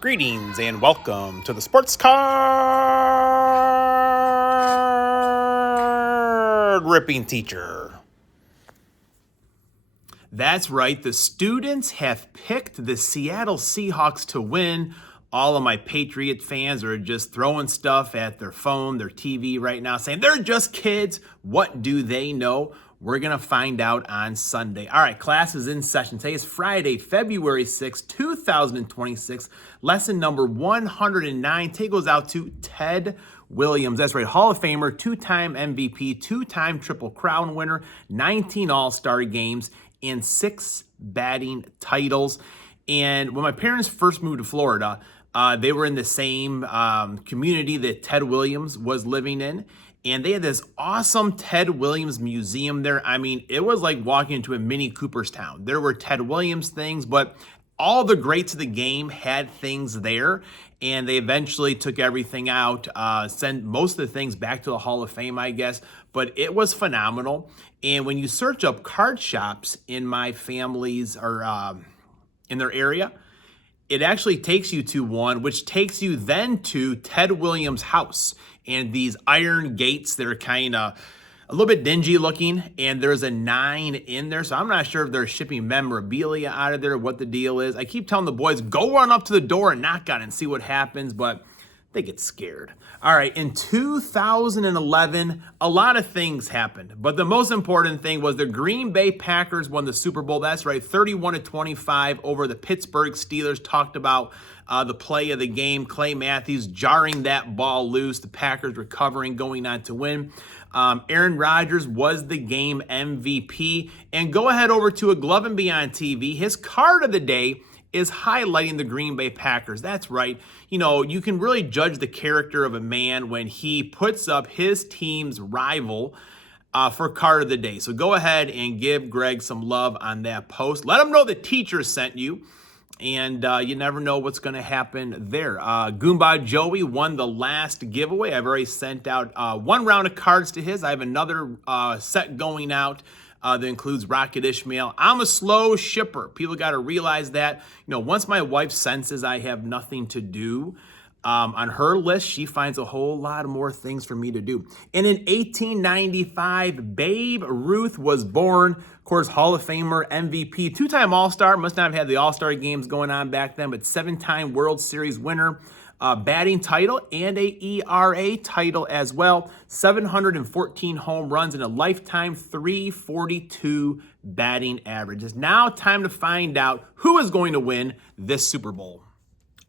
Greetings and welcome to the Sports Card Ripping Teacher. That's right, the students have picked the Seattle Seahawks to win. All of my Patriot fans are just throwing stuff at their phone, their TV right now, saying they're just kids. What do they know? We're going to find out on Sunday. All right, class is in session. Today is Friday, February 6, 2026. Lesson number 109. Today goes out to Ted Williams. That's right, Hall of Famer, two-time MVP, two-time Triple Crown winner, 19 All-Star games, and 6 batting titles. And when my parents first moved to Florida, they were in the same community that Ted Williams was living in. And they had this awesome Ted Williams museum there. I mean, it was like walking into a mini Cooperstown. There were Ted Williams things, but all the greats of the game had things there. And they eventually took everything out, sent most of the things back to the Hall of Fame, I guess. But it was phenomenal. And when you search up card shops in my family's or in their area, it actually takes you to one, which takes you then to Ted Williams' house and these iron gates that are kind of a little bit dingy looking, and there's a 9 in there, so I'm not sure if they're shipping memorabilia out of there, what the deal is. I keep telling the boys, go run up to the door and knock on it and see what happens, but they get scared. All right, in 2011, a lot of things happened, but the most important thing was the Green Bay Packers won the Super Bowl. That's right, 31-25 over the Pittsburgh Steelers. Talked about the play of the game, Clay Matthews jarring that ball loose, the Packers recovering, going on to win. Aaron Rodgers was the game MVP. And go ahead over to a Glove and Beyond TV. His card of the day is highlighting the Green Bay Packers. That's right. You know, you can really judge the character of a man when he puts up his team's rival for card of the day. So go ahead and give Greg some love on that post. Let him know the teacher sent you. And you never know what's going to happen there. Goomba Joey won the last giveaway. I've already sent out one round of cards to his. I have another set going out that includes Rocket Ishmael. I'm a slow shipper. People got to realize that. You know, once my wife senses I have nothing to do, on her list, she finds a whole lot more things for me to do. And in 1895, Babe Ruth was born. Of course, Hall of Famer, MVP, two-time All-Star. Must not have had the All-Star games going on back then, but 7-time World Series winner. Batting title and a ERA title as well. 714 home runs and a lifetime 342 batting average. It's now time to find out who is going to win this Super Bowl.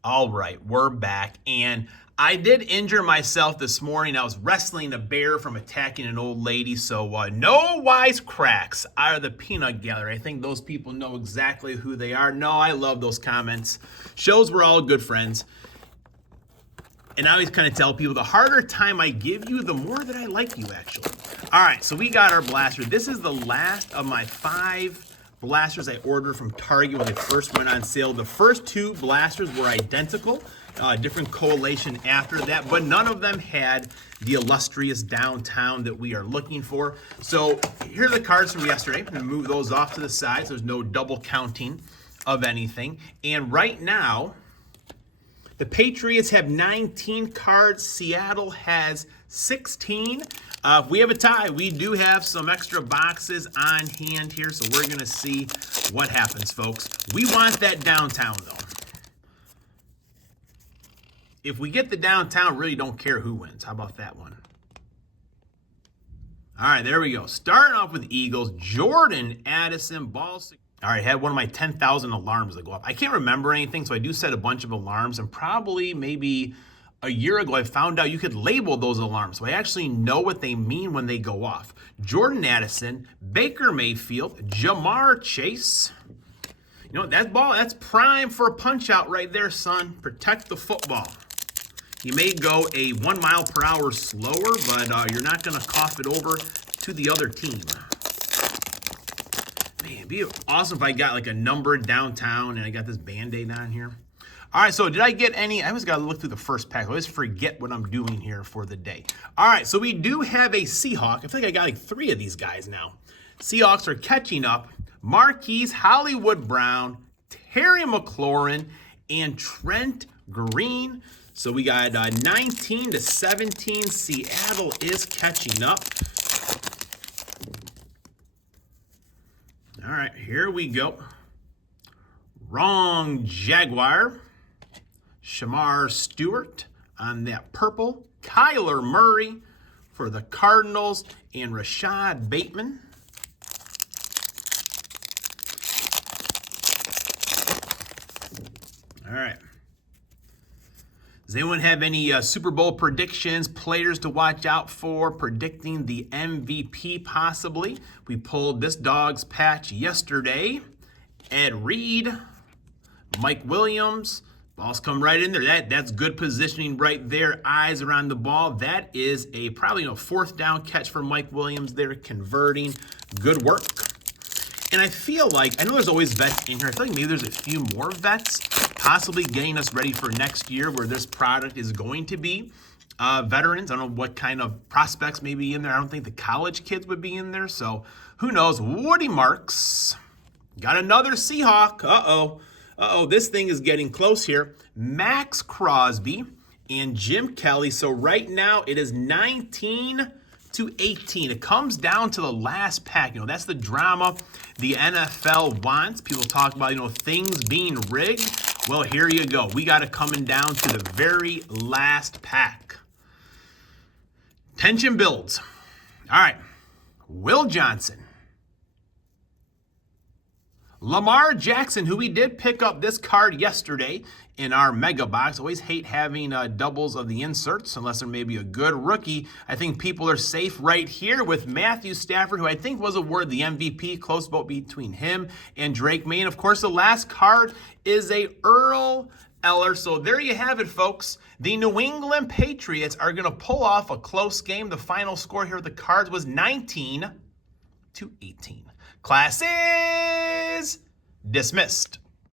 All right, we're back, and I did injure myself this morning. I was wrestling a bear from attacking an old lady, so no wisecracks out of the peanut gallery. I think those people know exactly who they are. No, I love those comments. Shows we're all good friends. And I always kind of tell people, the harder time I give you, the more that I like you, actually. All right, so we got our blaster. This is the last of my 5 blasters I ordered from Target when they first went on sale. The first 2 blasters were identical, different collation after that, but none of them had the illustrious downtown that we are looking for. So here are the cards from yesterday. I'm gonna move those off to the side so there's no double counting of anything. And right now, the Patriots have 19 cards. Seattle has 16. If we have a tie, we do have some extra boxes on hand here, so we're going to see what happens, folks. We want that downtown, though. If we get the downtown, really don't care who wins. How about that one? All right, there we go. Starting off with Eagles, Jordan Addison, ball. All right, I had one of my 10,000 alarms that go off. I can't remember anything, so I do set a bunch of alarms, and probably maybe a year ago, I found out you could label those alarms, so I actually know what they mean when they go off. Jordan Addison, Baker Mayfield, Jamar Chase. You know, that ball, that's prime for a punch-out right there, son. Protect the football. You may go a 1 mile per hour slower, but you're not going to cough it over to the other team. Man, it'd be awesome if I got like a numbered downtown and I got this Band-Aid on here. All right, so did I get any? I always got to look through the first pack. I always forget what I'm doing here for the day. All right, so we do have a Seahawk. I feel like I got like 3 of these guys now. Seahawks are catching up. Marquise Hollywood Brown, Terry McLaurin, and Trent Green. So we got 19-17. Seattle is catching up. All right, here we go. Wrong Jaguar. Shamar Stewart on that purple. Kyler Murray for the Cardinals and Rashad Bateman. All right. Does anyone have any Super Bowl predictions, players to watch out for, predicting the MVP possibly? We pulled this dog's patch yesterday. Ed Reed, Mike Williams. Ball's come right in there. That's good positioning right there. Eyes around the ball. That is a probably fourth down catch for Mike Williams there, converting. Good work. And I feel like, I know there's always vets in here. I feel like maybe there's a few more vets possibly getting us ready for next year where this product is going to be veterans. I don't know what kind of prospects may be in there. I don't think the college kids would be in there. So who knows? Woody Marks. Got another Seahawk. Uh-oh, this thing is getting close here. Max Crosby and Jim Kelly. So right now it is 19-18. It comes down to the last pack. That's the drama the NFL wants. People talk about, things being rigged. Well, here you go. We got it coming down to the very last pack. Tension builds. All right. Will Johnson. Lamar Jackson, who we did pick up this card yesterday in our mega box. Always hate having doubles of the inserts unless there may be a good rookie. I think people are safe right here with Matthew Stafford, who I think was awarded the MVP. Close vote between him and Drake May. And of course, the last card is a Earl Eller. So there you have it, folks. The New England Patriots are going to pull off a close game. The final score here of the cards was 19-18. Class is dismissed.